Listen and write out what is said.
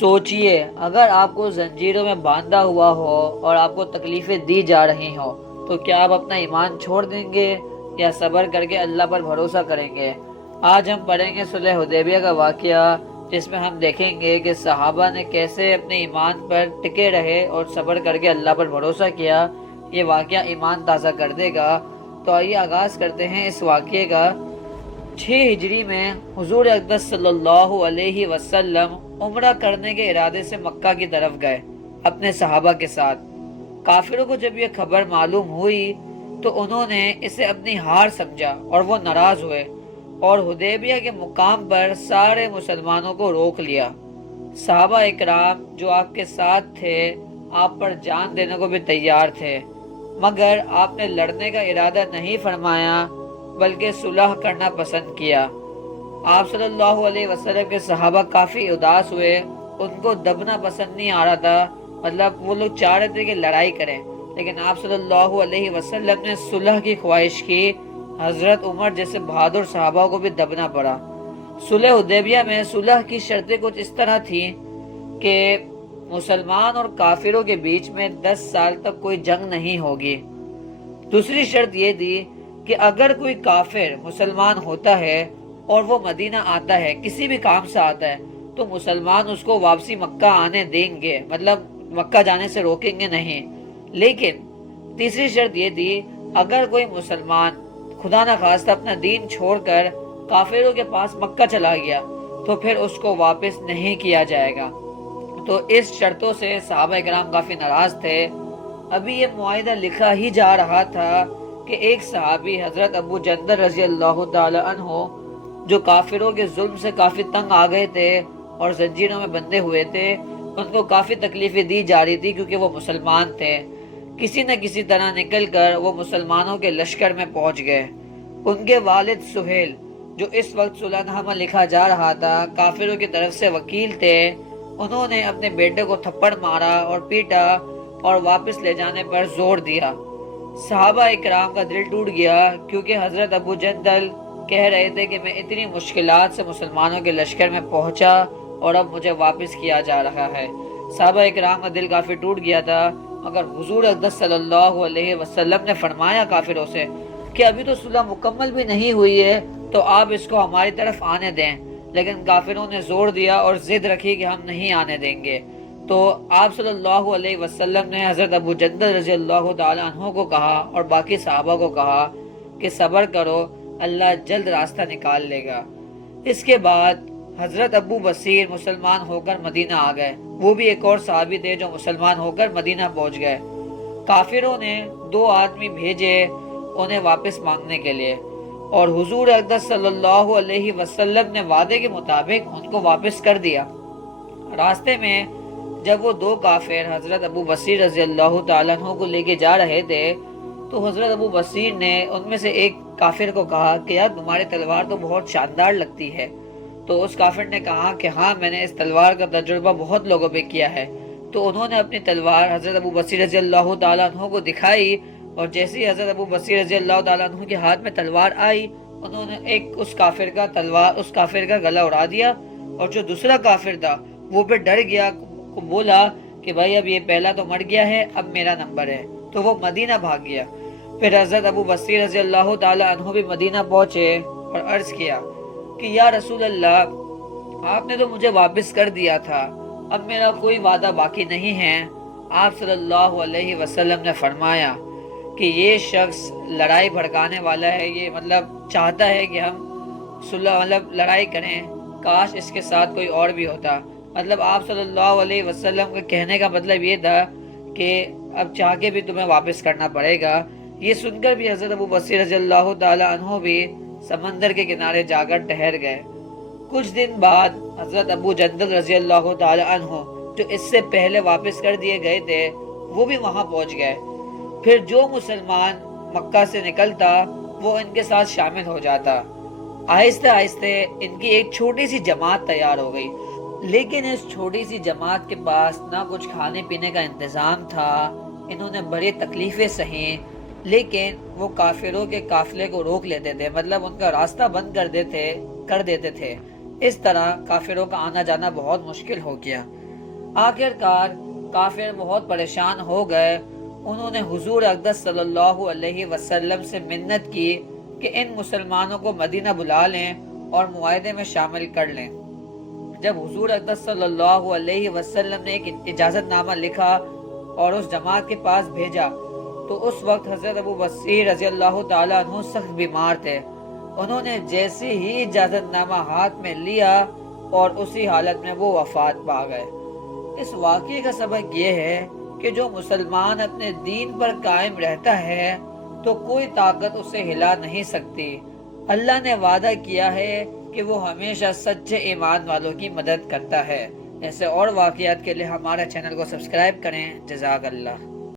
سوچئے اگر آپ کو زنجیروں میں باندھا ہوا ہو اور آپ کو تکلیفیں دی جا رہی ہوں تو کیا آپ اپنا ایمان چھوڑ دیں گے یا صبر کر کے اللہ پر بھروسہ کریں گے؟ آج ہم پڑھیں گے صلح حدیبیہ کا واقعہ، جس میں ہم دیکھیں گے کہ صحابہ نے کیسے اپنے ایمان پر ٹکے رہے اور صبر کر کے اللہ پر بھروسہ کیا۔ یہ واقعہ ایمان تازہ کر دے گا۔ تو آئیے آغاز کرتے ہیں اس واقعے کا۔ 6 ہجری میں حضور اقدس صلی اللہ علیہ وسلم عمرہ کرنے کے ارادے سے مکہ کی طرف گئے اپنے صحابہ کے ساتھ۔ کافروں کو جب یہ خبر معلوم ہوئی تو انہوں نے اسے اپنی ہار سمجھا اور وہ ناراض ہوئے اور حدیبیہ کے مقام پر سارے مسلمانوں کو روک لیا۔ صحابہ اکرام جو آپ کے ساتھ تھے آپ پر جان دینے کو بھی تیار تھے، مگر آپ نے لڑنے کا ارادہ نہیں فرمایا بلکہ صلح کرنا پسند کیا۔ آپ صلی اللہ علیہ وسلم کے صحابہ کافی اداس ہوئے، ان کو دبنا پسند نہیں آ رہا تھا، مطلب وہ لوگ چاہ رہے تھے کہ لڑائی کریں، لیکن آپ صلی اللہ علیہ وسلم نے صلح کی خواہش کی۔ حضرت عمر جیسے بہادر صحابہ کو بھی دبنا پڑا۔ صلح حدیبیہ میں صلح کی شرطیں کچھ اس طرح تھیں کہ مسلمان اور کافروں کے بیچ میں 10 سال تک کوئی جنگ نہیں ہوگی۔ دوسری شرط یہ تھی کہ اگر کوئی کافر مسلمان ہوتا ہے اور وہ مدینہ آتا ہے، کسی بھی کام سے آتا ہے، تو مسلمان اس کو واپسی مکہ آنے دیں گے، مطلب مکہ جانے سے روکیں گے نہیں۔ لیکن تیسری شرط یہ تھی اگر کوئی مسلمان خدا نخواستہ اپنا دین چھوڑ کر کافروں کے پاس مکہ چلا گیا تو پھر اس کو واپس نہیں کیا جائے گا۔ تو اس شرطوں سے صحابہ کرام کافی ناراض تھے۔ ابھی یہ معاہدہ لکھا ہی جا رہا تھا کہ ایک صحابی حضرت ابو جندل رضی اللہ تعالی عنہ جو کافروں کے ظلم سے کافی تنگ آ گئے تھے اور زنجیروں میں بندھے ہوئے تھے، ان کو کافی تکلیفیں دی جا رہی تھی کیونکہ وہ مسلمان تھے۔ کسی نہ کسی طرح نکل کر وہ مسلمانوں کے لشکر میں پہنچ گئے۔ ان کے والد سہیل جو اس وقت صلح نامہ لکھا جا رہا تھا کافروں کی طرف سے وکیل تھے، انہوں نے اپنے بیٹے کو تھپڑ مارا اور پیٹا اور واپس لے جانے پر زور دیا۔ صحابہ اکرام کا دل ٹوٹ گیا کیونکہ حضرت ابو جندل کہہ رہے تھے کہ میں اتنی مشکلات سے مسلمانوں کے لشکر میں پہنچا اور اب مجھے واپس کیا جا رہا ہے۔ صحابہ اکرام کا دل کافی ٹوٹ گیا تھا، مگر حضور اقدس صلی اللہ علیہ وسلم نے فرمایا کافروں سے کہ ابھی تو صلح مکمل بھی نہیں ہوئی ہے تو آپ اس کو ہماری طرف آنے دیں، لیکن کافروں نے زور دیا اور ضد رکھی کہ ہم نہیں آنے دیں گے۔ تو آپ صلی اللہ علیہ وسلم نے حضرت ابو جندل رضی اللہ تعالی عنہ کو کہا اور باقی صحابہ کو کہا کہ صبر کرو، اللہ جلد راستہ نکال لے گا۔ اس کے بعد حضرت ابو بصیر مسلمان ہو کر مدینہ آ گئے، وہ بھی ایک اور صحابی تھے جو مسلمان ہو کر مدینہ پہنچ گئے۔ کافروں نے 2 آدمی بھیجے انہیں واپس مانگنے کے لیے، اور حضور اقدس صلی اللہ علیہ وسلم نے وعدے کے مطابق ان کو واپس کر دیا۔ راستے میں جب وہ 2 کافر حضرت ابو بصیر رضی اللہ تعالیٰ عنہ کو لے کے جا رہے تھے تو حضرت ابو بصیر نے ان میں سے ایک کافر کو کہا کہ یار تمہاری تلوار تو بہت شاندار لگتی ہے۔ تو اس کافر نے کہا کہ ہاں میں نے اس تلوار کا تجربہ بہت لوگوں پہ کیا ہے۔ تو انہوں نے اپنی تلوار حضرت ابو بصیر رضی اللہ تعالیٰ عنہ کو دکھائی، اور جیسے ہی حضرت ابو بصیر رضی اللہ تعالیٰ عنہ کے ہاتھ میں تلوار آئی، انہوں نے اس کافر کا گلا اڑا دیا، اور جو دوسرا کافر تھا وہ بھی ڈر گیا، بولا کہ بھائی اب یہ پہلا تو مر گیا ہے، اب میرا نمبر ہے، تو وہ مدینہ بھاگ گیا۔ پھر حضرت ابو بصیر رضی اللہ تعالیٰ عنہ بھی مدینہ پہنچے اور عرض کیا کہ یا رسول اللہ، آپ نے تو مجھے واپس کر دیا تھا، اب میرا کوئی وعدہ باقی نہیں ہے۔ آپ صلی اللہ علیہ وسلم نے فرمایا کہ یہ شخص لڑائی بھڑکانے والا ہے، یہ مطلب چاہتا ہے کہ ہم لڑائی کریں، کاش اس کے ساتھ کوئی اور بھی ہوتا۔ مطلب آپ صلی اللہ علیہ وسلم کے کہنے کا مطلب یہ تھا کہ اب چاہ کے بھی تمہیں واپس کرنا پڑے گا۔ یہ سن کر بھی حضرت ابو بصیر رضی اللہ تعالی عنہ بھی سمندر کے کنارے جا کر ٹھہر گئے۔ کچھ دن بعد حضرت ابو جندل رضی اللہ تعالی عنہ جو اس سے پہلے واپس کر دیے گئے تھے وہ بھی وہاں پہنچ گئے۔ پھر جو مسلمان مکہ سے نکلتا وہ ان کے ساتھ شامل ہو جاتا۔ آہستہ آہستہ ان کی ایک چھوٹی سی جماعت تیار ہو گئی، لیکن اس چھوٹی سی جماعت کے پاس نہ کچھ کھانے پینے کا انتظام تھا۔ انہوں نے بڑی تکلیفیں سہیں، لیکن وہ کافروں کے قافلے کو روک لیتے تھے، مطلب ان کا راستہ بند کر دیتے تھے۔ اس طرح کافروں کا آنا جانا بہت مشکل ہو گیا۔ آخر کار کافر بہت پریشان ہو گئے۔ انہوں نے حضور اقدس صلی اللہ علیہ وسلم سے منت کی کہ ان مسلمانوں کو مدینہ بلا لیں اور معاہدے میں شامل کر لیں۔ جب حضور اقدس صلی اللہ علیہ وسلم نے ایک اجازت نامہ لکھا اور اس جماعت کے پاس بھیجا تو اس وقت حضرت ابو بصیر رضی اللہ تعالیٰ عنہ سخت بیمار تھے۔ انہوں نے جیسی ہی اجازت نامہ ہاتھ میں لیا اور اسی حالت میں وہ وفات پا گئے۔ اس واقعے کا سبق یہ ہے کہ جو مسلمان اپنے دین پر قائم رہتا ہے تو کوئی طاقت اسے ہلا نہیں سکتی۔ اللہ نے وعدہ کیا ہے کہ وہ ہمیشہ سچے ایمان والوں کی مدد کرتا ہے۔ ایسے اور واقعات کے لیے ہمارے چینل کو سبسکرائب کریں۔ جزاک اللہ۔